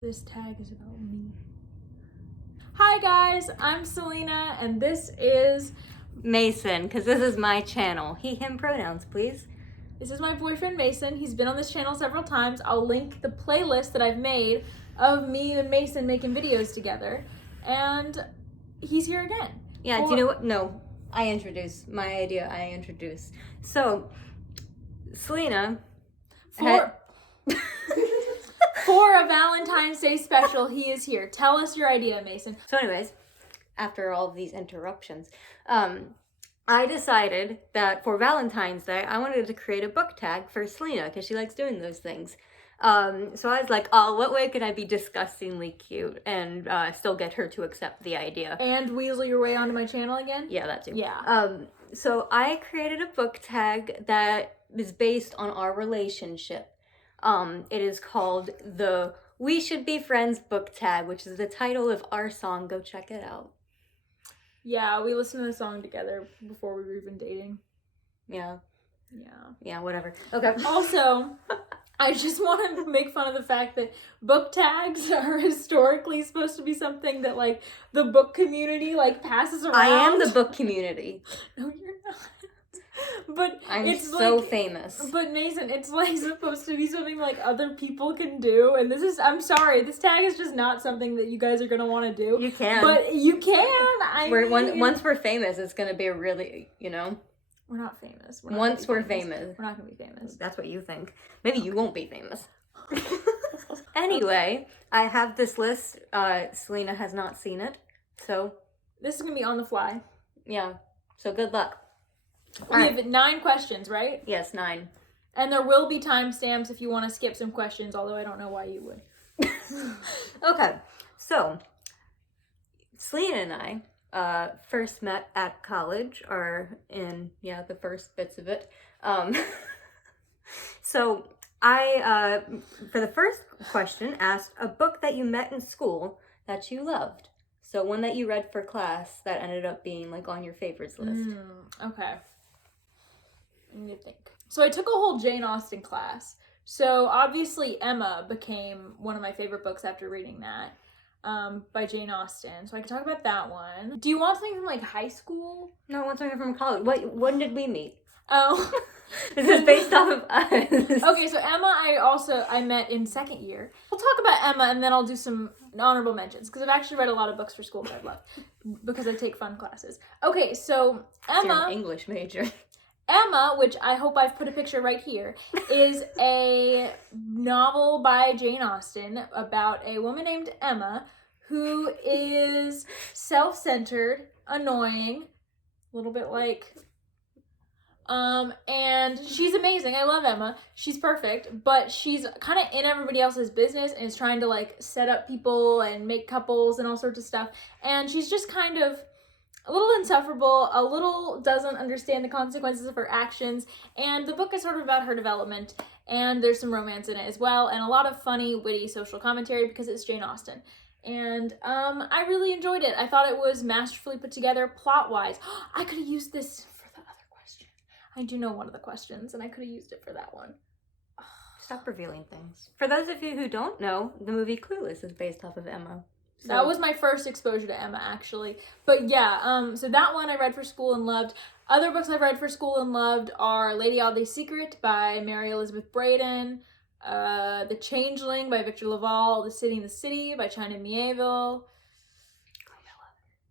This tag is about me. Hi guys, I'm Selena and this is Mason, because this is my channel. He, him pronouns, please. This is my boyfriend Mason. He's been on this channel several times. I'll link the playlist that I've made of me and Mason making videos together. And he's here again. Yeah, do you know what? No, I introduce. So, Selena. For a Valentine's Day special, he is here. Tell us your idea, Mason. So anyways, after all of these interruptions, I decided that for Valentine's Day, I wanted to create a book tag for Selena because she likes doing those things. So I was like, oh, what way could I be disgustingly cute and still get her to accept the idea? And weasel your way onto my channel again? Yeah, that too. Yeah. So I created a book tag that is based on our relationship. It is called the We Should Be Friends book tag, which is the title of our song. Go check it out. Yeah, we listened to the song together before we were even dating. Yeah. Yeah. Yeah, whatever. Okay. Also, I just want to make fun of the fact that book tags are historically supposed to be something that, like, the book community, like, passes around. I am the book community. No, you're not. But I'm it's so like, famous. But Mason, it's like supposed to be something like other people can do, and this is, I'm sorry, this tag is just not something that you guys are gonna want to do. You can. But you can. Once we're famous, it's gonna be a really, you know. We're not famous. Once we're famous. We're not gonna be famous. That's what you think. Maybe you won't be famous. Anyway, I have this list. Selena has not seen it, so. This is gonna be on the fly. Yeah, so good luck. We have 9 questions, right? Yes, 9. And there will be timestamps if you want to skip some questions, although I don't know why you would. Okay, so Selena and I first met at college, or in, the first bits of it. So I, for the first question, asked a book that you met in school that you loved. So one that you read for class that ended up being, like, on your favorites list. Okay. I need to think. So I took a whole Jane Austen class. So obviously Emma became one of my favorite books after reading that, by Jane Austen. So I could talk about that one. Do you want something from, like, high school? No, I want something from college. When did we meet? Oh. This is based off of us. Okay, so Emma, I met in second year. We'll talk about Emma and then I'll do some honorable mentions because I've actually read a lot of books for school that I've loved because I take fun classes. Okay, so Emma. You're an English major. Emma, which I hope I've put a picture right here, is a novel by Jane Austen about a woman named Emma who is self-centered, annoying, a little bit like, and she's amazing. I love Emma. She's perfect, but she's kind of in everybody else's business and is trying to, like, set up people and make couples and all sorts of stuff. And she's just kind of a little insufferable, a little doesn't understand the consequences of her actions, and the book is sort of about her development, and there's some romance in it as well, and a lot of funny, witty social commentary because it's Jane Austen. And I really enjoyed it. I thought it was masterfully put together plot-wise. I could have used this for the other question. I do know one of the questions, and I could have used it for that one. Stop revealing things. For those of you who don't know, the movie Clueless is based off of Emma. So. That was my first exposure to Emma, actually. But yeah, so that one I read for school and loved. Other books I've read for school and loved are Lady Audley's Secret by Mary Elizabeth Braden, The Changeling by Victor LaValle, The City in the City by China Miéville,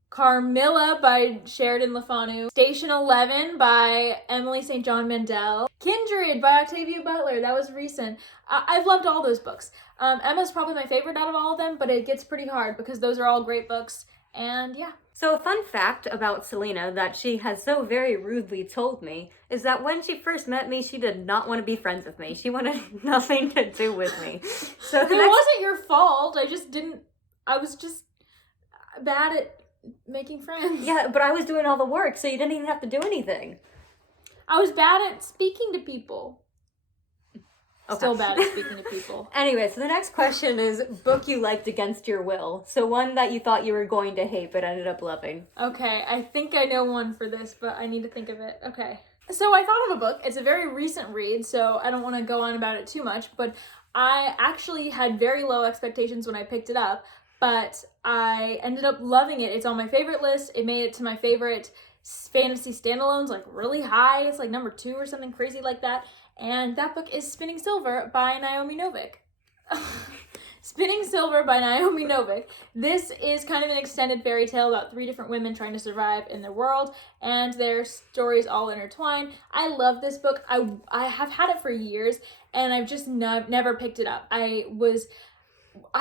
Carmilla by Sheridan Le Fanu, Station 11 by Emily St. John Mandel, Kindred by Octavia Butler, that was recent. I've loved all those books. Emma's probably my favorite out of all of them, but it gets pretty hard because those are all great books, and yeah. So a fun fact about Selena that she has so very rudely told me is that when she first met me, she did not want to be friends with me. She wanted nothing to do with me. So it wasn't your fault. I was just bad at making friends. Yeah, but I was doing all the work, so you didn't even have to do anything. I was bad at speaking to people. Okay. Still bad at speaking to people. Anyway, so the next question is book you liked against your will. So one that you thought you were going to hate but ended up loving. Okay, I think I know one for this, but I need to think of it. Okay. So I thought of a book. It's a very recent read, so I don't want to go on about it too much, but I actually had very low expectations when I picked it up, but I ended up loving it. It's on my favorite list. It made it to my favorite fantasy standalones, like really high. It's like number 2 or something crazy like that. And that book is Spinning Silver by Naomi Novik. Spinning Silver by Naomi Novik. This is kind of an extended fairy tale about 3 different women trying to survive in their world, and their stories all intertwine. I love this book. I have had it for years, and I've just never picked it up. I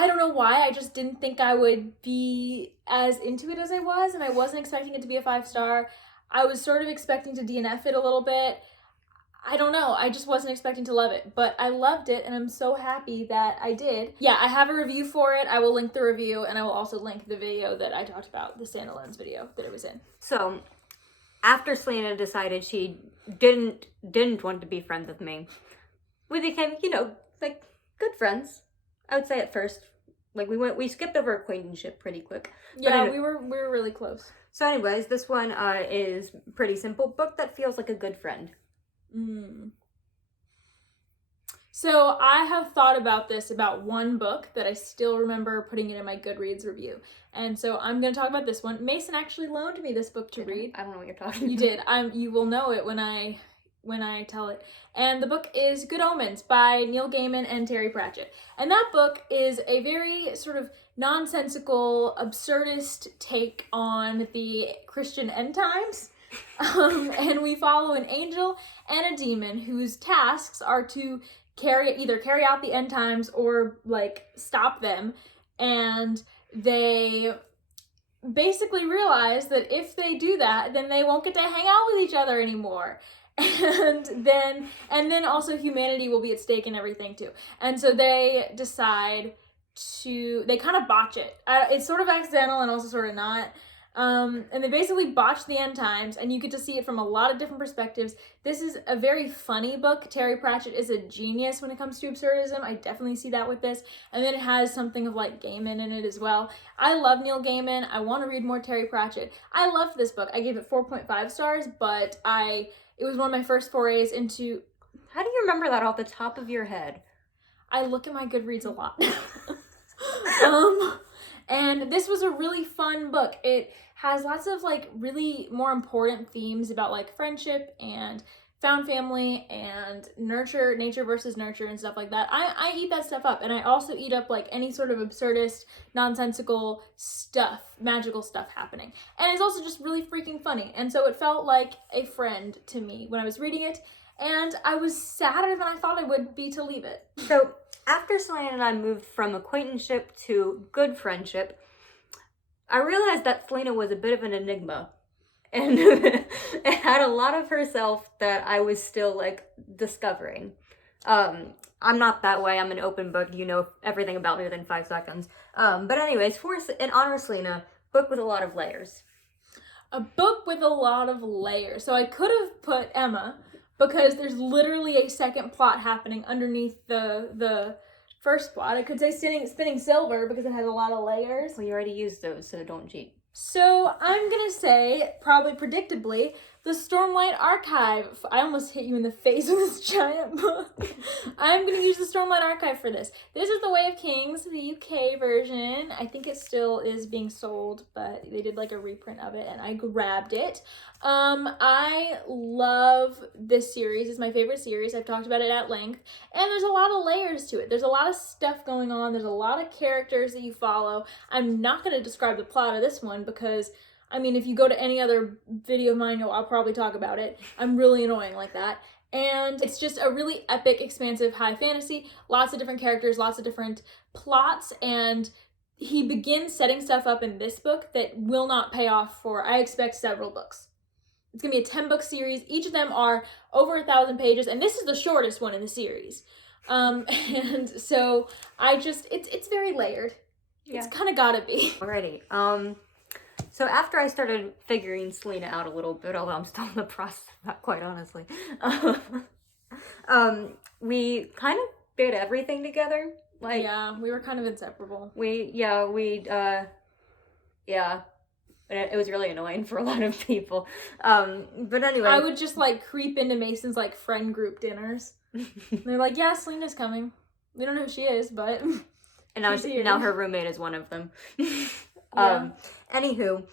don't know why, I just didn't think I would be as into it as I was, and I wasn't expecting it to be a 5-star. I was sort of expecting to DNF it a little bit. I don't know, I just wasn't expecting to love it, but I loved it, and I'm so happy that I did. Yeah, I have a review for it. I will link the review, and I will also link the video that I talked about, the standalones video that it was in. So, after Selena decided she didn't want to be friends with me, we became, like, good friends. I would say at first. Like, we skipped over acquaintanceship pretty quick. Yeah, anyway, we were really close. So anyways, this one is pretty simple. Book that feels like a good friend. So I have thought about this about one book that I still remember putting it in my Goodreads review. And so I'm going to talk about this one. Mason actually loaned me this book to read. I don't know what you're talking about. You did. You will know it when I tell it. And the book is Good Omens by Neil Gaiman and Terry Pratchett. And that book is a very sort of nonsensical, absurdist take on the Christian end times. And we follow an angel and a demon whose tasks are to either carry out the end times or like stop them. And they basically realize that if they do that, then they won't get to hang out with each other anymore. And then also humanity will be at stake and everything too. And so they decide they kind of botch it. It's sort of accidental and also sort of not. And they basically botch the end times, and you get to see it from a lot of different perspectives. This is a very funny book. Terry Pratchett is a genius when it comes to absurdism. I definitely see that with this. And then it has something of like Gaiman in it as well. I love Neil Gaiman. I want to read more Terry Pratchett. I loved this book. I gave it 4.5 stars, but it was one of my first forays into... How do you remember that off the top of your head? I look at my Goodreads a lot. And this was a really fun book. It has lots of like really more important themes about like friendship and found family and nature versus nurture and stuff like that. I eat that stuff up, and I also eat up like any sort of absurdist, nonsensical stuff, magical stuff happening. And it's also just really freaking funny. And so it felt like a friend to me when I was reading it, and I was sadder than I thought I would be to leave it. So after Selena and I moved from acquaintanceship to good friendship, I realized that Selena was a bit of an enigma. And it had a lot of herself that I was still, like, discovering. I'm not that way. I'm an open book. You know everything about me within 5 seconds. But anyways, in honor of Selena, book with a lot of layers. A book with a lot of layers. So I could have put Emma, because there's literally a second plot happening underneath the first plot. I could say Spinning Silver, because it has a lot of layers. Well, you already used those, so don't cheat. So I'm gonna say, probably predictably, the Stormlight Archive. I almost hit you in the face with this giant book. I'm gonna use the Stormlight Archive for this. This is The Way of Kings, the UK version. I think it still is being sold, but they did like a reprint of it, and I grabbed it. I love this series. It's my favorite series. I've talked about it at length, and there's a lot of layers to it. There's a lot of stuff going on. There's a lot of characters that you follow. I'm not going to describe the plot of this one because, I mean, if you go to any other video of mine, I'll probably talk about it. I'm really annoying like that. And it's just a really epic, expansive high fantasy. Lots of different characters, lots of different plots, and he begins setting stuff up in this book that will not pay off for, I expect, several books. It's going to be a 10-book series. Each of them are over 1,000 pages, and this is the shortest one in the series. And so it's very layered. Yeah. It's kind of gotta be. Alrighty. So after I started figuring Selena out a little bit, although I'm still in the process of that, quite honestly, we kind of did everything together. Like, yeah, we were kind of inseparable. It was really annoying for a lot of people. But anyway. I would just like creep into Mason's like friend group dinners. They're like, yeah, Selena's coming. We don't know who she is, but And now, she's here. now her roommate is one of them. Yeah. Anywho,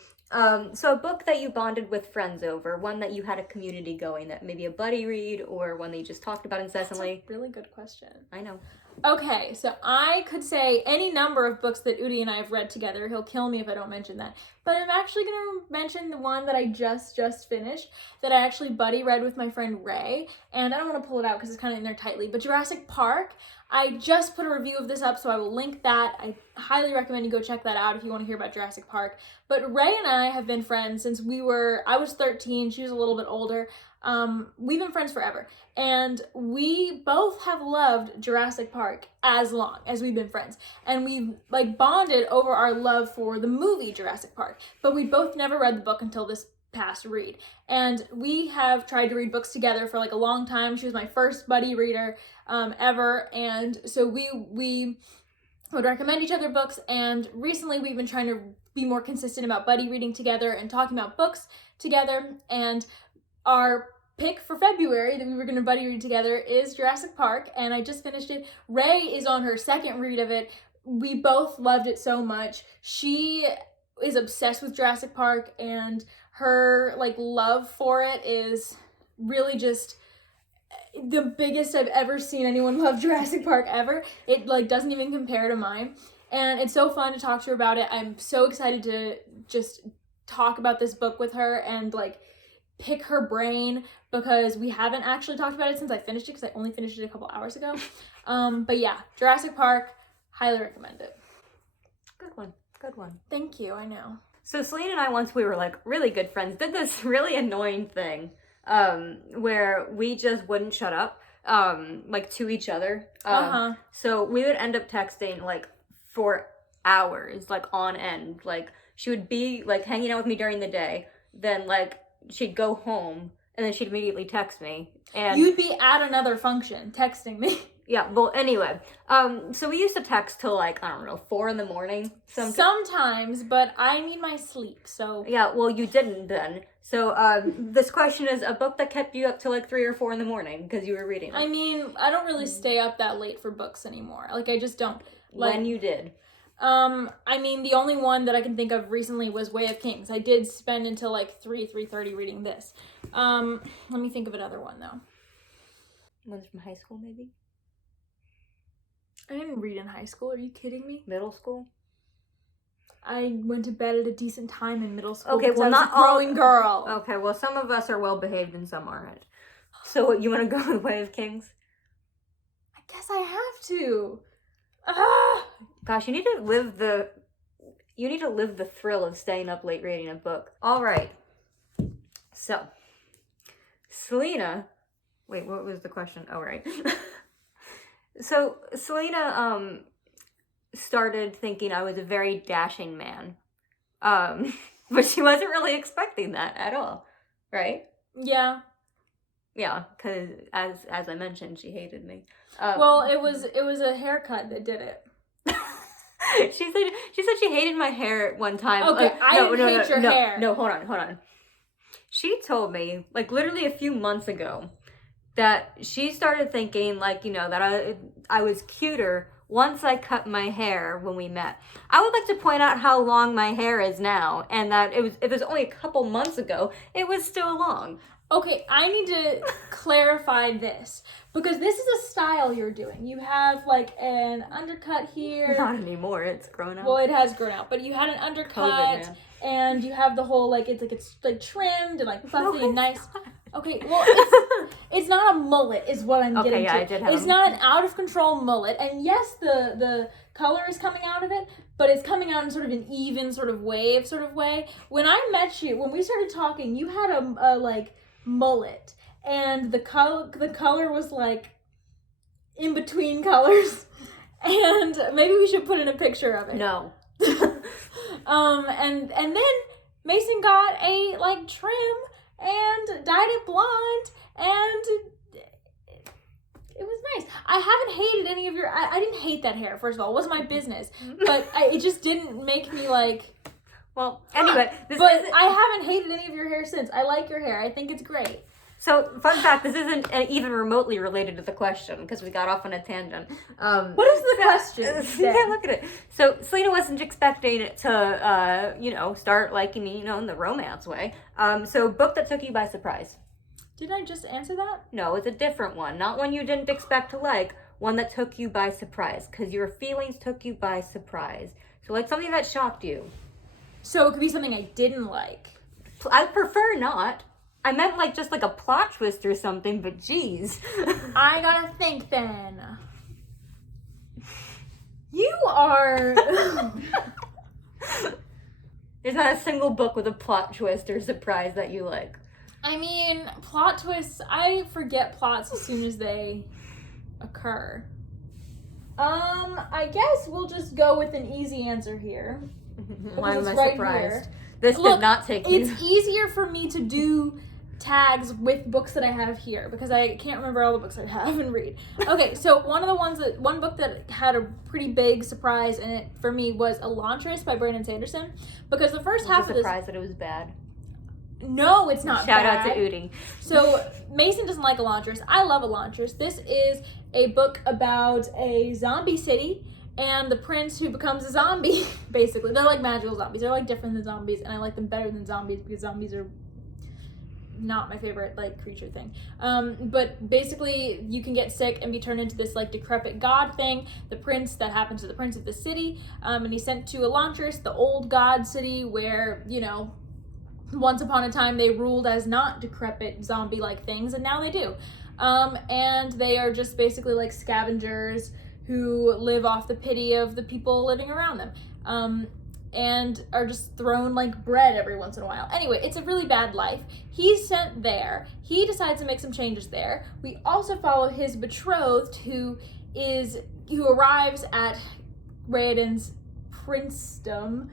so a book that you bonded with friends over, one that you had a community going, that maybe a buddy read, or one that you just talked about incessantly. That's a really good question. I know. Okay, so I could say any number of books that Udi and I have read together. He'll kill me if I don't mention that. But I'm actually going to mention the one that I just finished, that I actually buddy read with my friend Ray. And I don't want to pull it out because it's kind of in there tightly. But Jurassic Park, I just put a review of this up, so I will link that. I highly recommend you go check that out if you want to hear about Jurassic Park. But Ray and I have been friends since I was 13, she was a little bit older. We've been friends forever, and we both have loved Jurassic Park as long as we've been friends, and we've like bonded over our love for the movie Jurassic Park, but we both never read the book until this past read, and we have tried to read books together for like a long time. She was my first buddy reader ever, and so we would recommend each other books, and recently we've been trying to be more consistent about buddy reading together and talking about books together, and our pick for February that we were going to buddy read together is Jurassic Park, and I just finished it. Ray is on her second read of it. We both loved it so much. She is obsessed with Jurassic Park, and her like love for it is really just the biggest I've ever seen anyone love Jurassic Park ever. It like doesn't even compare to mine, and it's so fun to talk to her about it. I'm so excited to just talk about this book with her and like pick her brain, because we haven't actually talked about it since I finished it, because I only finished it a couple hours ago. But yeah, Jurassic Park, highly recommend it. Good one. Thank you, I know. So Selena and I, once we were like really good friends, did this really annoying thing where we just wouldn't shut up like to each other. So we would end up texting like for hours, like on end. Like she would be like hanging out with me during the day, then like she'd go home, and then she'd immediately text me. And you'd be at another function texting me. Yeah, well, anyway, so we used to text till like, I don't know, 4 a.m. Sometimes, but I need my sleep, so. Yeah, well, you didn't then. So, this question is a book that kept you up till like 3 or 4 a.m. because you were reading it. I mean, I don't really stay up that late for books anymore. Like, I just don't. Like, when you did. I mean, the only one that I can think of recently was Way of Kings. I did spend until like 3:30 reading this. Let me think of another one, though. One's from high school, maybe? I didn't read in high school. Are you kidding me? Middle school? I went to bed at a decent time in middle school. Okay, well, not a growing girl. Okay, well, some of us are well behaved and some aren't. So, you want to go with Way of Kings? I guess I have to. Gosh, you need to live the thrill of staying up late reading a book. All right. So, Selena. Wait, what was the question? Oh, right. So Selena started thinking I was a very dashing man, but she wasn't really expecting that at all, right? Yeah. Yeah, because as I mentioned, she hated me. Well, it was a haircut that did it. She said she hated my hair one time. Okay, like, I didn't hate your hair. No, hold on. She told me, like, literally a few months ago, that she started thinking, like, you know, that I was cuter once I cut my hair when we met. I would like to point out how long my hair is now, and that if it was only a couple months ago, it was still long. Okay, I need to clarify this, because this is a style you're doing. You have, like, an undercut here. Not anymore, it's grown out. Well, it has grown out, but you had an undercut, COVID, and you have the whole, like, it's trimmed and, like, fluffy and nice. Not. Okay, well, it's not a mullet is what I'm getting to. I did have it's not an out-of-control mullet, and yes, the color is coming out of it, but it's coming out in sort of an even sort of wave sort of way. When I met you, when we started talking, you had a like, mullet, and the color was, like, in between colors, and maybe we should put in a picture of it. No. And then Mason got a, like, trim and dyed it blonde, and it was nice. I haven't hated any of your... I didn't hate that hair, first of all. It wasn't my business. But it just didn't make me, like... Well, anyway... I haven't hated any of your hair since. I like your hair. I think it's great. So, fun fact, this isn't even remotely related to the question because we got off on a tangent. What is the question? Yeah, look at it. So, Selena wasn't expecting to, start liking me, in the romance way. So, book that took you by surprise. Didn't I just answer that? No, it's a different one. Not one you didn't expect to like. One that took you by surprise because your feelings took you by surprise. So, like something that shocked you. So it could be something I didn't like. I prefer not. I meant just like a plot twist or something, but geez. I gotta think then. You are... There's not a single book with a plot twist or surprise that you like. I mean, plot twists, I forget plots as soon as they occur. I guess we'll just go with an easy answer here. Why am I right surprised? Here. This Look, did not take you. It's easier for me to do tags with books that I have here because I can't remember all the books I have and read. Okay, so one book that had a pretty big surprise in it for me was Elantris by Brandon Sanderson, because the first half of this... surprised that it was bad. No, it's not Shout bad. out to Udi. So Mason doesn't like Elantris. I love Elantris. This is a book about a zombie city and the prince who becomes a zombie, basically. They're like magical zombies. They're like different than zombies, and I like them better than zombies because zombies are not my favorite creature thing. But basically you can get sick and be turned into this decrepit god thing. The prince, that happens to the prince of the city, and he's sent to Elantris, the old god city where, once upon a time they ruled as not decrepit zombie-like things, and now they do. And they are just basically scavengers who live off the pity of the people living around them. And are just thrown like bread every once in a while. Anyway, it's a really bad life. He's sent there. He decides to make some changes there. We also follow his betrothed who arrives at Raoden's princedom,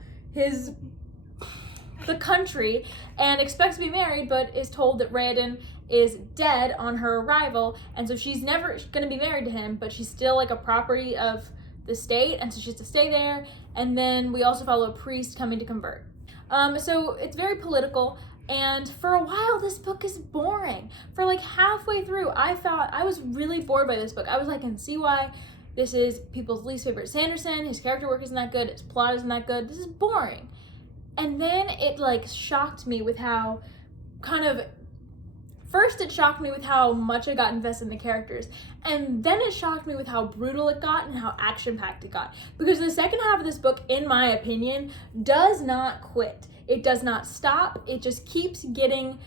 the country, and expects to be married, but is told that Raoden is dead on her arrival, and so she's never going to be married to him, but she's still a property of the state, and so she has to stay there. And then we also follow a priest coming to convert. So it's very political, and for a while this book is boring. For halfway through, I thought I was really bored by this book. I was I can see why this is people's least favorite Sanderson. His character work isn't that good, his plot isn't that good, this is boring. And then it shocked me with how first it shocked me with how much I got invested in the characters, and then it shocked me with how brutal it got and how action-packed it got. Because the second half of this book, in my opinion, does not quit. It does not stop. It just keeps getting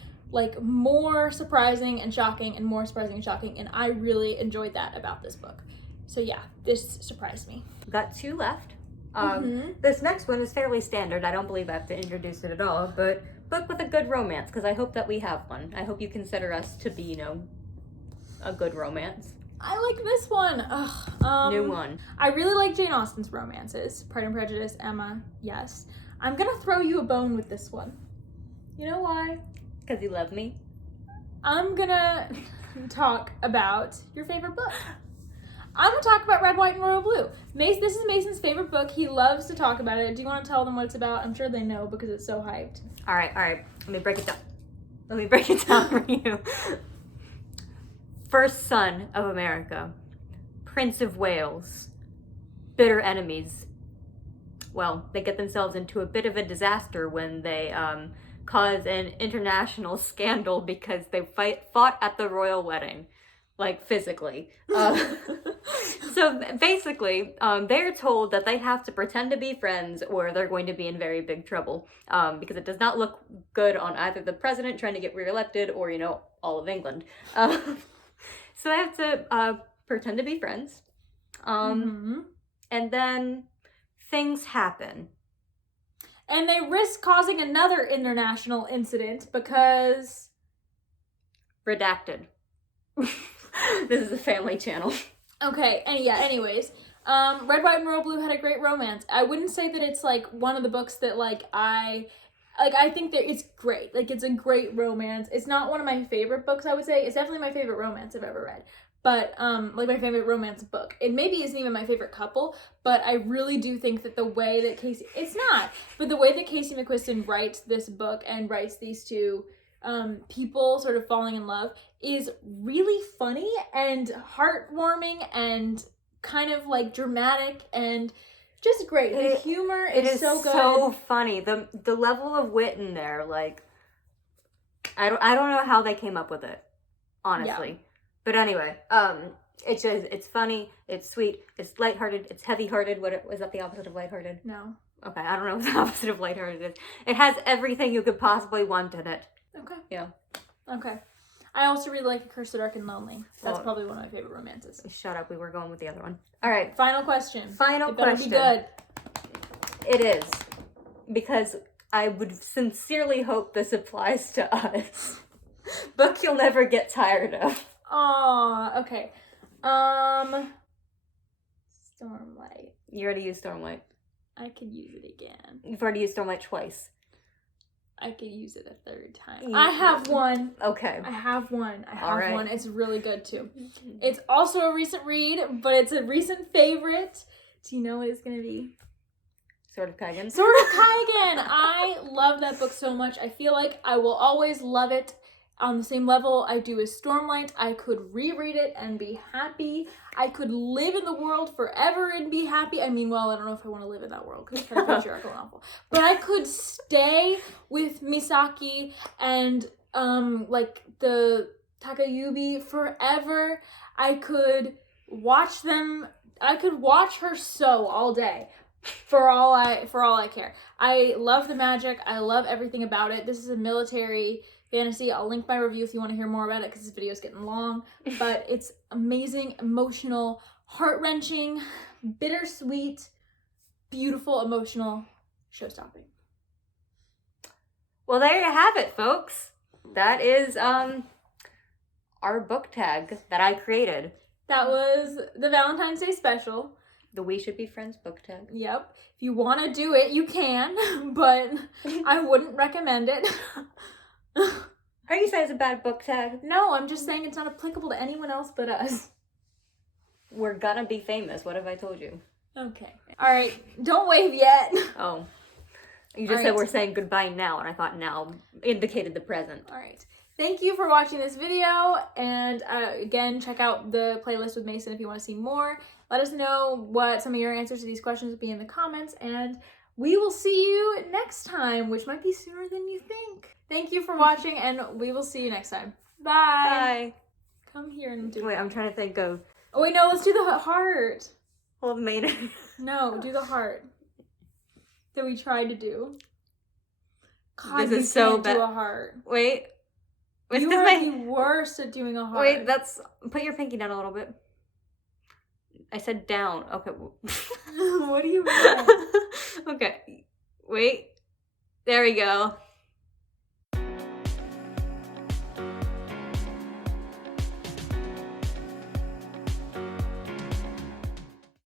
more surprising and shocking and more surprising and shocking, and I really enjoyed that about this book. So yeah, this surprised me. Got two left. This next one is fairly standard. I don't believe I have to introduce it at all, but book with a good romance, because I hope that we have one. I hope you consider us to be, a good romance. I like this one. New one. I really like Jane Austen's romances. Pride and Prejudice, Emma, yes. I'm gonna throw you a bone with this one. You know why? Because you love me. I'm gonna talk about your favorite book. I'm going to talk about Red, White, and Royal Blue. This is Mason's favorite book. He loves to talk about it. Do you want to tell them what it's about? I'm sure they know because it's so hyped. All right. Let me break it down for you. First son of America. Prince of Wales. Bitter enemies. Well, they get themselves into a bit of a disaster when they cause an international scandal because they fought at the royal wedding. Physically. So basically, they're told that they have to pretend to be friends or they're going to be in very big trouble, because it does not look good on either the president trying to get reelected or, all of England. So they have to pretend to be friends. And then things happen. And they risk causing another international incident because... Redacted. This is a family channel. Okay, anyways, Red, White, and Royal Blue had a great romance. I wouldn't say that it's one of the books that I think that it's great. It's a great romance. It's not one of my favorite books, I would say. It's definitely my favorite romance I've ever read. But my favorite romance book. It maybe isn't even my favorite couple, but I really do think that the way that Casey McQuiston writes this book and writes these two people sort of falling in love is really funny and heartwarming and kind of like dramatic and just great. The humor is so good. So funny. The level of wit in there, like, I don't know how they came up with it, honestly. Yeah. But anyway, it's funny, it's sweet, it's lighthearted, it's heavy-hearted. Was that the opposite of lighthearted? No. Okay, I don't know what the opposite of lighthearted is. It has everything you could possibly want in it. Okay. Yeah. Okay. I also really like A Curse of Dark and Lonely. That's probably one of my favorite romances. Shut up, we were going with the other one. All right. Final question. It better be good. It is. Because I would sincerely hope this applies to us. Book you'll never get tired of. Aw, okay. Stormlight. You already used Stormlight. I could use it again. You've already used Stormlight twice. I could use it a third time. I have one. Okay. I have one. One. It's really good too. It's also a recent read, but it's a recent favorite. Do you know what it's going to be? Sword of Kaigen. Sword of Kaigen! I love that book so much. I feel like I will always love it on the same level I do as Stormlight. I could reread it and be happy. I could live in the world forever and be happy. I mean, well, I don't know if I want to live in that world because it's kind of patriarchal and awful. But I could stay with Misaki and like the Takayubi forever. I could watch them. I could watch her sew all day. For all I care. I love the magic. I love everything about it. This is a military fantasy. I'll link my review if you want to hear more about it because this video is getting long. But it's amazing, emotional, heart-wrenching, bittersweet, beautiful, emotional, show-stopping. Well, there you have it, folks. That is our book tag that I created. That was the Valentine's Day special. The We Should Be Friends book tag. Yep. If you want to do it, you can, but I wouldn't recommend it. Are you saying it's a bad book tag? No, I'm just saying it's not applicable to anyone else but us. We're gonna be famous. What have I told you? Okay. All right. Don't wave yet. Oh. You just said we're saying goodbye now, and I thought now indicated the present. All right. Thank you for watching this video, and again, check out the playlist with Mason if you want to see more. Let us know what some of your answers to these questions would be in the comments, and we will see you next time, which might be sooner than you think. Thank you for watching, and we will see you next time. Bye! Bye! Come here and do Wait, I'm trying to think of... Oh wait, no, let's do the heart! Well, made it. No, do the heart. That we tried to do. God, this is so bad. Do a heart. Wait. You are the worst at doing a heart. Wait, put your pinky down a little bit. I said down. Okay. What do you mean? Okay. Wait. There we go.